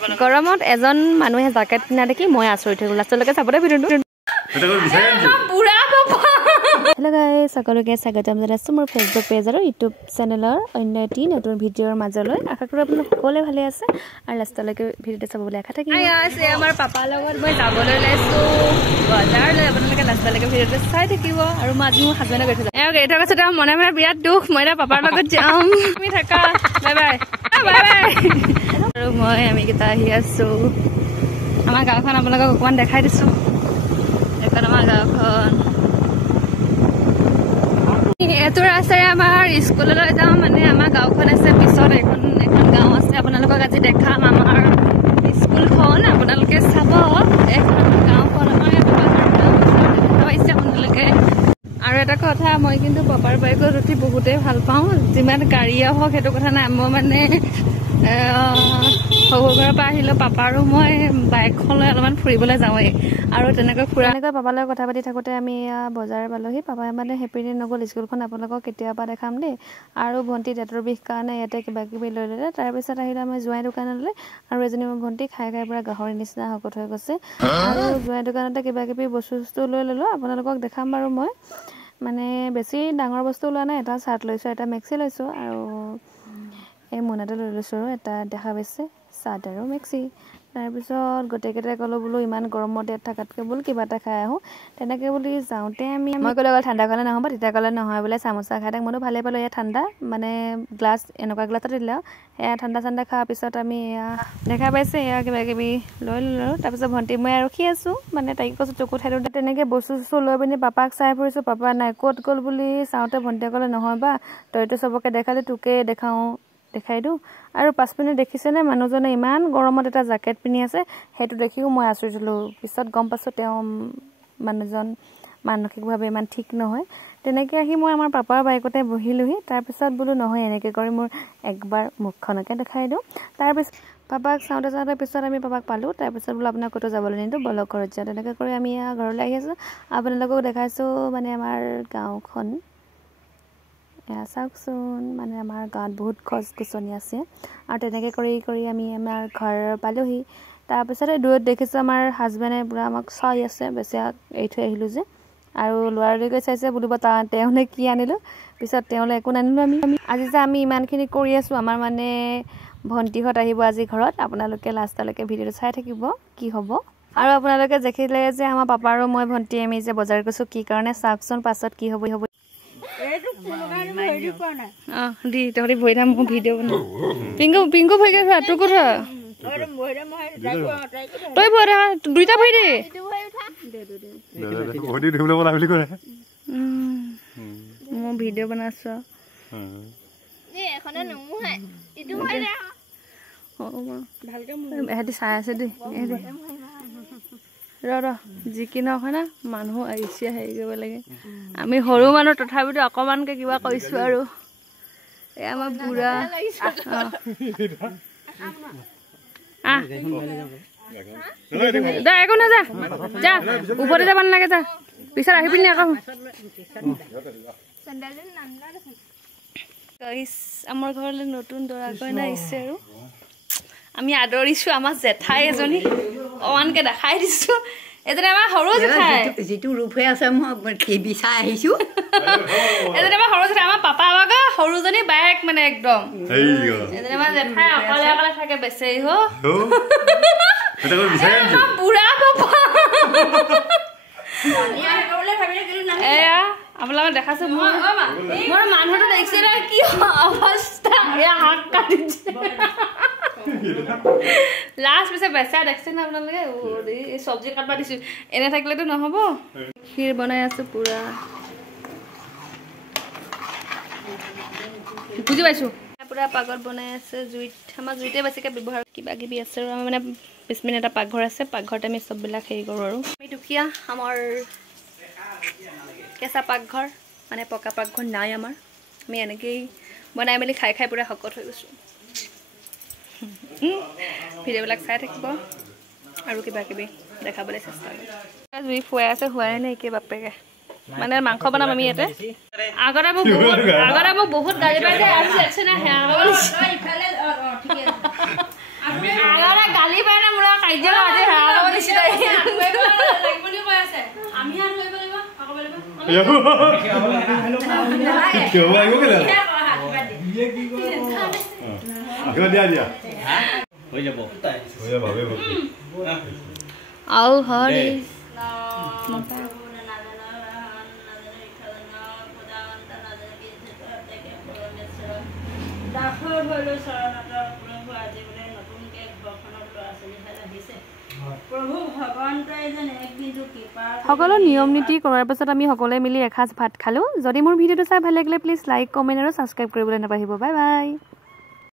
গৰমত এজন মানুহে জাকেট পিন্ধা দেখি মই আচৰিত হৈ গ'লো লাষ্টলৈকে চাবলৈ ভিডিঅ'টো হেল্ল' গাইজ সকলোকে স্বাগতম জনাইছোঁ মোৰ ফেচবুক পেজ আৰু ইউটিউব চেনেলৰ অন্য এটি নতুন ভিডিঅ'ৰ মাজলৈ আশা কৰোঁ আপোনালোক সকলোৱে ভালে আছে আৰু লাষ্টলৈকে ভিডিঅ'টো চাবলৈ আশা থাকিল আমাৰ পাপাৰ লগত মই যাবলৈ ওলাইছোঁ বজাৰলৈ আপোনালোকে লাষ্টলৈকে ভিডিঅ'টো চাই থাকিব আৰু মই আজি মোৰ হাজবেণ্ডক গৈ থৈছোঁ এওঁ গৈ থকাৰ পাছত মনে মনে বিৰাট দুখ মই এতিয়া পাপাৰ লগত যাম তুমি থাকা বাই বাই বাই বাই আৰু আমি কেইটা আহি আছোঁ আমাৰ গাঁওখন আপোনালোকক অকণমান দেখাই দিছোঁ এখন আমাৰ গাঁওখন এইটো ৰাস্তাৰে আমাৰ স্কুললৈ যাওঁ মানে আমাৰ গাঁওখন আছে পিছত এখন গাঁও আছে আপোনালোকক আজি দেখাম আমাৰ স্কুলখন আপোনালোকে চাব এখন গাঁওখন আমাৰ পাইছে আপোনালোকে আৰু এটা কথা মই কিন্তু পাপাৰ বাইকত উঠি বহুতেই ভাল পাওঁ যিমান গাড়ীয়ে হওক সেইটো কথা নাই মই মানে শহুৰৰ পৰা আহিলেও পাপা আৰু মই বাইকখন লৈ অলপমান ফুৰিবলৈ যাওঁৱেই আৰু তেনেকৈ পাপাৰ লগত কথা পাতি থাকোঁতে আমি বজাৰ পালোহি পাপাই মানে হেপিনে নগ'ল স্কুলখন আপোনালোকক কেতিয়াবা দেখাম দেই আৰু ভণ্টি দাঁতৰ বিষ কাৰণে ইয়াতে কিবা কিবি লৈ ল'লে তাৰপিছত আহিলে আমি জোঁৱাই দোকানলৈ আৰু এজনী মোৰ ভণ্টি খাই পুৰা গাহৰি নিচিনা শকত হৈ গৈছে আৰু জোঁৱাই দোকানতে কিবা কিবি বস্তু লৈ ল'লোঁ আপোনালোকক দেখাম বাৰু মই মানে বেছি ডাঙৰ বস্তু লোৱা নাই এটা চাৰ্ট লৈছোঁ এটা মেক্সি লৈছোঁ আৰু এই মোনাটো লৈ লৈছোঁ আৰু এটা দেখা পাইছে চাৰ্ট আৰু মেক্সি তাৰপিছত গোটেইকেইটাই ক'লোঁ বোলো ইমান গৰমত ইয়াত থকাতকৈ বোলো কিবা এটা খাই আহোঁ তেনেকৈ বুলি যাওঁতে মই ক'লে অকল ঠাণ্ডা ক'লে নহ'ব তেতিয়া ক'লে নহয় বোলে চামোচা খাই থাক মইতো ভালেই পালোঁ এয়া ঠাণ্ডা মানে গ্লাছ এনেকুৱা গ্লাছত দিলে আৰু এয়া ঠাণ্ডা খোৱাৰ পিছত আমি এয়া দেখা পাইছে এয়া কিবা কিবি লৈ ল'লোঁ আৰু তাৰপিছত ভণ্টি মই ৰখি আছোঁ মানে তাইক কৈছোঁ চকু ঠাই দিওঁতে তেনেকৈ বস্তু লৈ পিনি পাপাক চাই ফুৰিছোঁ পাপা নাই ক'ত গ'ল বুলি চাওঁতে ভণ্টিয়ে ক'লে নহয় বা তইতো চবকে দেখালি তোকে দেখাই দিওঁ আৰু 5 মিনিট দেখিছেনে মানুহজনে ইমান গৰমত এটা জেকেট পিন্ধি আছে সেইটো দেখিও মই আচৰিত হ'লোঁ পিছত গম পাইছোঁ তেওঁ মানুহজন মানসিকভাৱে ইমান ঠিক নহয় তেনেকৈ আহি মই আমাৰ পাপাৰ বাইকতে বহিলোহি তাৰপিছত বোলো নহয় এনেকৈ কৰি মোৰ একবাৰ মুখখনকে দেখাই দিওঁ তাৰপিছত পাপাক চাওঁতে পিছত আমি পাপাক পালোঁ তাৰপিছত বোলো আপোনাক ক'তো যাবলৈ নিদিওঁ বলক ঘৰত যাওঁ তেনেকৈ কৰি আমি ঘৰলৈ আহি আছোঁ আপোনালোকক দেখাইছোঁ মানে আমাৰ গাঁওখন এয়া চাওকচোন মানে আমাৰ গাঁৱত বহুত গছ গছনি আছে আৰু তেনেকৈ কৰি আমি আমাৰ ঘৰ পালোহি তাৰপিছতে দূৰত দেখিছোঁ আমাৰ হাজবেণ্ডে পূৰা আমাক চাই আছে বেছি এৰি থৈ আহিলোঁ যে আৰু ল'ৰালৈকে চাইছে বুলিব তেওঁলৈ কি আনিলোঁ পিছত তেওঁলৈ একো নানিলোঁ আমি আজি যে আমি ইমানখিনি কৰি আছোঁ আমাৰ মানে ভণ্টিহঁত আহিব আজি ঘৰত আপোনালোকে লাষ্টলৈকে ভিডিঅ'টো চাই থাকিব কি হ'ব আৰু আপোনালোকে দেখিলে যে আমাৰ পাপা আৰু মই ভণ্টি আমি যে বজাৰ গৈছোঁ কি কাৰণে চাওকচোন পাছত কি হ'ব দি তহঁতি ভৰি থাম মোৰ ভিডিঅ' বনাওঁ পিংকু ভৰি গৈ তোৰ কথা তই ভৰি থাকা দুইটা ভৰি দে মোৰ ভিডিঅ' বনাইছোঁ এহেঁতি চাই আছে দেই ৰ যি কি নহওক হয় না মানুহ আহিছে হেৰি কৰিব লাগে আমি সৰু মানুহ তথাপিতো অকণমানকৈ কিবা কৰিছোঁ আৰু এই আমাৰ বুঢ়া একো নাযা যা ওপৰতে যাব নালাগে যা পিছত আহি পিনি আকৌ আমাৰ ঘৰলৈ নতুন দৰা কইনা আহিছে আৰু আমি আদৰিছোঁ আমাৰ জেঠাই এজনী অকণমানকৈ দেখাই দিছোঁ এজনী আমাৰ সৰু জেঠাই যিটো ৰূপ হৈ আছে মই বিচাই আহিছোঁ এজনী আমাৰ সৰু জেঠাই আমাৰ পাপা বাগা সৰুজনী বায়েক মানে একদম এজনী আমাৰ জেঠাই অকলে থাকে বেচেৰি বুঢ়া পাপা এয়া আপোনালোকক দেখাইছোঁ মোৰ মানুহটো দেখিছে নে কি অৱস্থা এয়া হাত কাটিছে লাষ্ট পিছে বেচা দেখিছে না আপোনালোকে চব্জি কাটবা দিছোঁ এনে থাকিলেতো নহ'ব ক্ষীৰ বনাই আছোঁ পুৰা বুজি পাইছোঁ পুৰা পাকত বনাই আছে জুইত আমাৰ জুইতে বেছিকৈ ব্যৱহাৰ কিবা কিবি আছে আৰু আমাৰ মানে পিছপিনে এটা পাকঘৰ আছে পাকঘৰত আমি চববিলাক হেৰি কৰোঁ আৰু আমি দুখীয়া আমাৰ কেঁচা পাকঘৰ মানে পকা পাকঘৰ নাই আমাৰ আমি এনেকৈয়ে বনাই মেলি খাই পুৰা শকত হৈ গৈছোঁ ভিডিঅ'বিলাক চাই থাকিব আৰু কিবা কিবি দেখাবলৈ চেষ্টা কৰোঁ জুই ফুৱাই আছে হোৱাই নাই একে বাপেকে মানে মাংস বনাম আমি ইয়াতে আগতে মোক বহুত গালি পাইছে আৰু গালি আও হৰি সকলো নিয়ম নীতি কৰাৰ পাছত আমি সকলোৱে মিলি এসাঁজ ভাত খালোঁ। যদি মোৰ ভিডিঅ'টো চাই ভাল লাগিলে প্লিজ লাইক কমেণ্ট আৰু ছাবস্ক্ৰাইব কৰিবলৈ নাপাহৰিব। Bye bye.